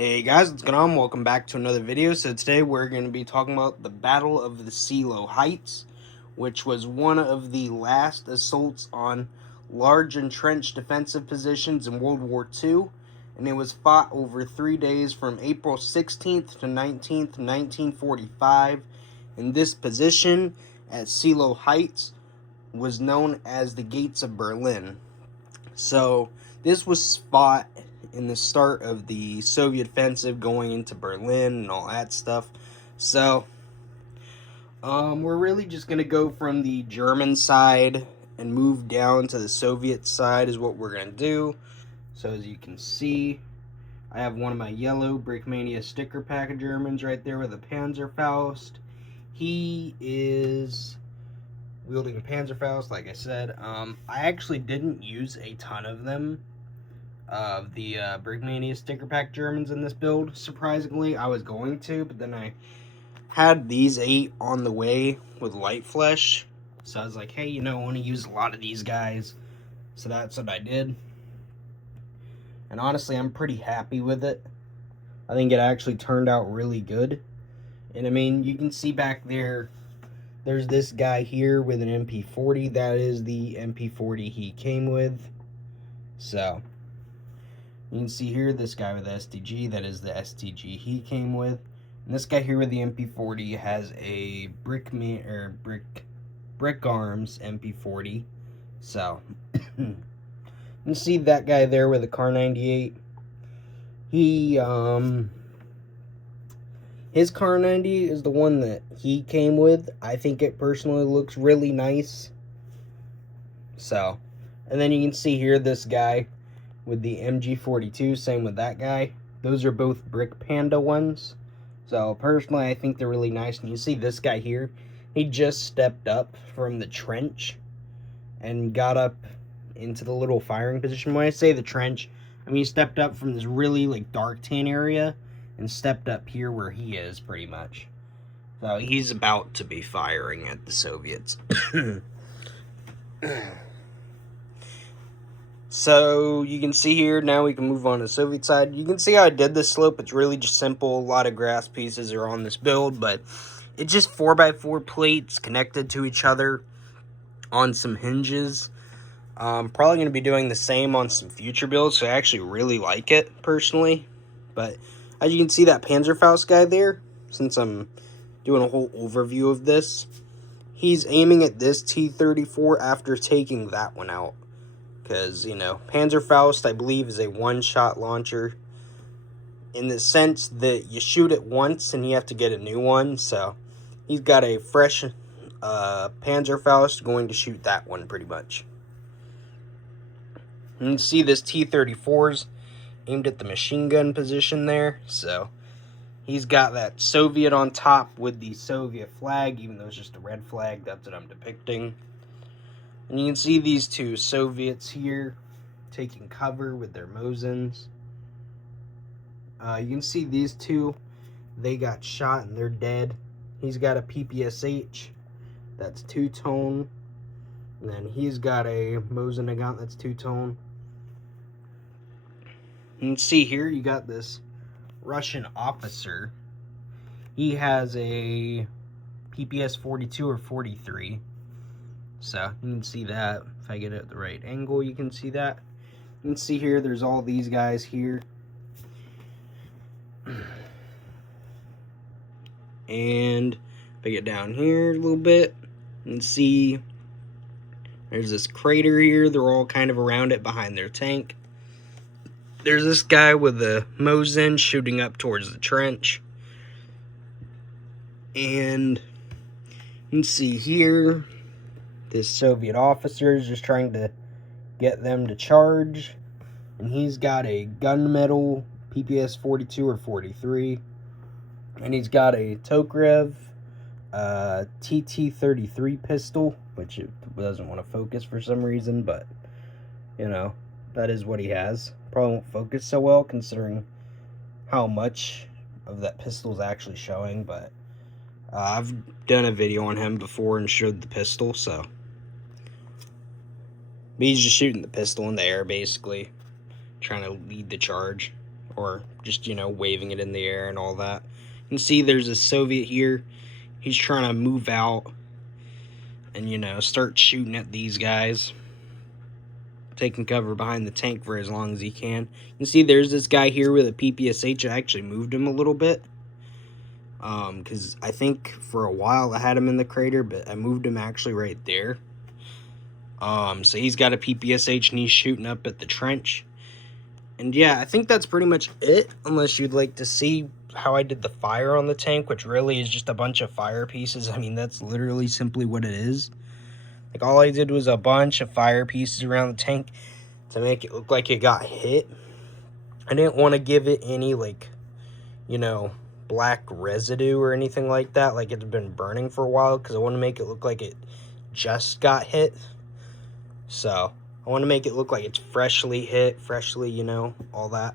Hey guys, what's going on? Welcome back to another video. So today we're going to be talking about the Battle of the Seelow Heights, which was one of the last assaults on large entrenched defensive positions in World War II, and it was fought over 3 days from April 16th to 19th, 1945. And this position at Seelow Heights was known as the Gates of Berlin. So this was fought in the start of the Soviet offensive going into Berlin and all that stuff. So we're really just gonna go from the German side and move down to the Soviet side is what we're gonna do. So as you can see, I have one of my yellow Brickmania sticker pack of Germans right there with a Panzerfaust. He is wielding a Panzerfaust, like I said. I actually didn't use a ton of them, of the Brickmania sticker pack Germans in this build. Surprisingly, I was going to, but then I had these 8 on the way with Light Flesh. So I was like, hey, I want to use a lot of these guys. So that's what I did. And honestly, I'm pretty happy with it. I think it actually turned out really good. And I mean, you can see back there, there's this guy here with an MP40. That is the MP40 he came with. So you can see here this guy with the STG. That is the STG he came with. And this guy here with the MP40 has a Brick Arms MP40. So you see that guy there with a Car 98. His Car 90 is the one that he came with. I think it personally looks really nice. So, and then you can see here this guy with the MG42, same with that guy. Those are both Brick Panda ones. So personally, I think they're really nice. And you see this guy here, he just stepped up from the trench and got up into the little firing position. When I say the trench, I mean he stepped up from this really dark tan area and stepped up here where he is pretty much. So he's about to be firing at the Soviets. So you can see here, now we can move on to the Soviet side. You can see how I did this slope. It's really just simple. A lot of grass pieces are on this build, but it's just 4x4 plates connected to each other on some hinges. Probably going to be doing the same on some future builds, so I actually really like it, personally. But as you can see, that Panzerfaust guy there, since I'm doing a whole overview of this, he's aiming at this T-34 after taking that one out. Because, Panzerfaust, I believe, is a one-shot launcher in the sense that you shoot it once and you have to get a new one. So he's got a fresh Panzerfaust going to shoot that one pretty much. You can see this T-34's aimed at the machine gun position there. So he's got that Soviet on top with the Soviet flag, even though it's just a red flag. That's what I'm depicting. And you can see these two Soviets here taking cover with their Mosins. You can see these two, they got shot and they're dead. He's got a PPSH, that's two-tone. And then he's got a Mosin Nagant, that's two-tone. You can see here, you got this Russian officer. He has a PPS 42 or 43. So you can see that. If I get it at the right angle, you can see that. You can see here, there's all these guys here. And if I get down here a little bit, you can see there's this crater here. They're all kind of around it behind their tank. There's this guy with the Mosin shooting up towards the trench. And you can see here, this Soviet officer is just trying to get them to charge. And he's got a gunmetal PPS 42 or 43. And he's got a Tokarev TT-33 pistol, which it doesn't want to focus for some reason, but, that is what he has. Probably won't focus so well considering how much of that pistol is actually showing, but I've done a video on him before and showed the pistol, so. But he's just shooting the pistol in the air, basically, trying to lead the charge. or just, waving it in the air and all that. You can see there's a Soviet here. He's trying to move out and, start shooting at these guys, taking cover behind the tank for as long as he can. You can see there's this guy here with a PPSH. I actually moved him a little bit, because I think for a while I had him in the crater, but I moved him actually right there. So he's got a PPSH and he's shooting up at the trench. And yeah, I think that's pretty much it, unless you'd like to see how I did the fire on the tank, which really is just a bunch of fire pieces. I mean, that's literally simply what it is. Like, all I did was a bunch of fire pieces around the tank to make it look like it got hit. I didn't want to give it any, like, black residue or anything like that, like it's been burning for a while, because I want to make it look like it just got hit. So I want to make it look like it's freshly hit, all that.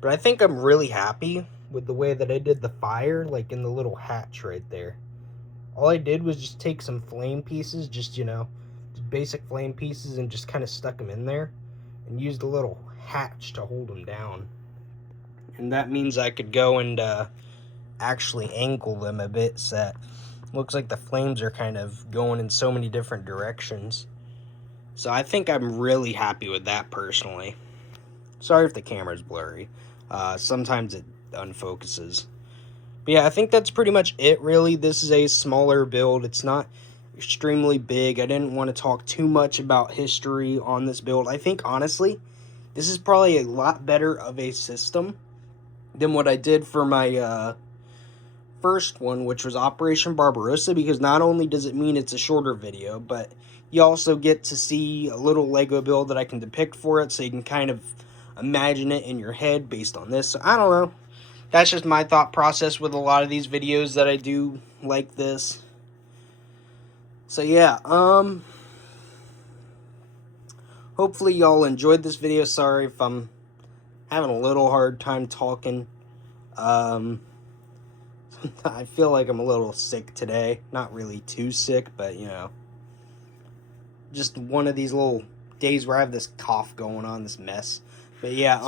But I think I'm really happy with the way that I did the fire, like in the little hatch right there. All I did was just take some flame pieces, just basic flame pieces, and just kind of stuck them in there and used a little hatch to hold them down. And that means I could go and actually angle them a bit, so that looks like the flames are kind of going in so many different directions. So I think I'm really happy with that personally. Sorry if the camera's blurry. Sometimes it unfocuses. But yeah, I think that's pretty much it, really. This is a smaller build. It's not extremely big. I didn't want to talk too much about history on this build. I think, honestly, this is probably a lot better of a system than what I did for my first one, which was Operation Barbarossa, because not only does it mean it's a shorter video, but you also get to see a little Lego build that I can depict for it, so you can kind of imagine it in your head based on this. So I don't know. That's just my thought process with a lot of these videos that I do like this. So yeah, hopefully y'all enjoyed this video. Sorry if I'm having a little hard time talking. I feel like I'm a little sick today. Not really too sick, but just one of these little days where I have this cough going on, this mess. But yeah,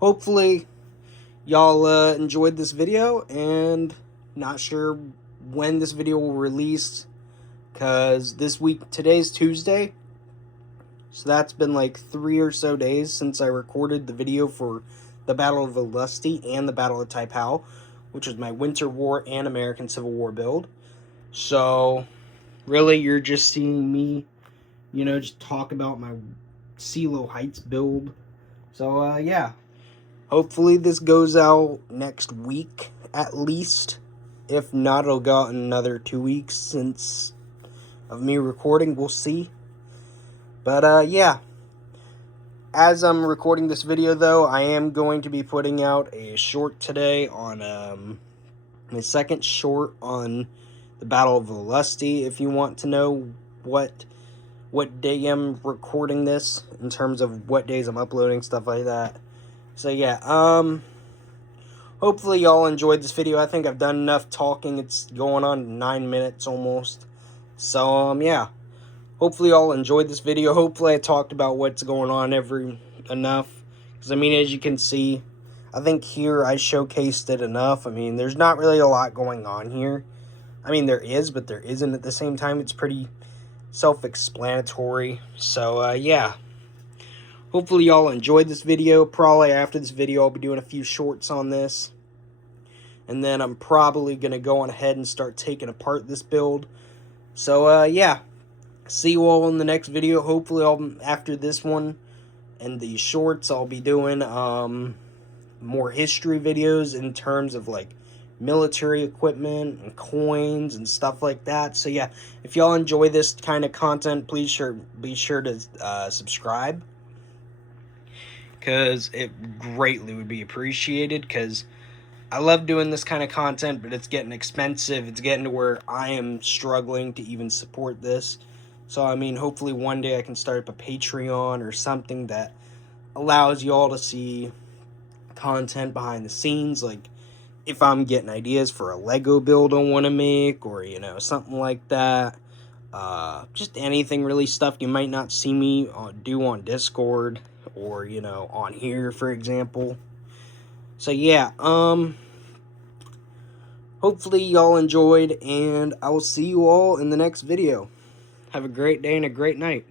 hopefully y'all enjoyed this video, and not sure when this video will release, because today's Tuesday, so that's been like 3 or so days since I recorded the video for the Battle of Velocity and the Battle of Taipao, which was my Winter War and American Civil War build. So really, you're just seeing me, just talk about my Seelow Heights build. So yeah, hopefully this goes out next week at least. If not, it'll go out in another 2 weeks since of me recording. We'll see. But yeah, as I'm recording this video, though, I am going to be putting out a short today on my second short on the Battle of Velocity. If you want to know what day I'm recording this, in terms of what days I'm uploading, stuff like that. So yeah, hopefully y'all enjoyed this video. I think I've done enough talking. It's going on 9 minutes almost. So yeah, hopefully y'all enjoyed this video. Hopefully I talked about what's going on enough. Because, I mean, as you can see, I think here I showcased it enough. I mean, there's not really a lot going on here. I mean, there is, but there isn't at the same time. It's pretty self-explanatory. So, yeah. Hopefully y'all enjoyed this video. Probably after this video, I'll be doing a few shorts on this. And then I'm probably going to go on ahead and start taking apart this build. So, yeah. See you all in the next video. Hopefully, after this one and the shorts, I'll be doing more history videos in terms of, like, military equipment and coins and stuff like that. So, yeah, if y'all enjoy this kind of content, please be sure to subscribe, because it greatly would be appreciated, because I love doing this kind of content, but it's getting expensive. It's getting to where I am struggling to even support this. So, I mean, hopefully one day I can start up a Patreon or something that allows you all to see content behind the scenes. Like, if I'm getting ideas for a Lego build I want to make, or, something like that. Just anything really, stuff you might not see me do on Discord or, you know, on here, for example. So yeah, hopefully y'all enjoyed, and I will see you all in the next video. Have a great day and a great night.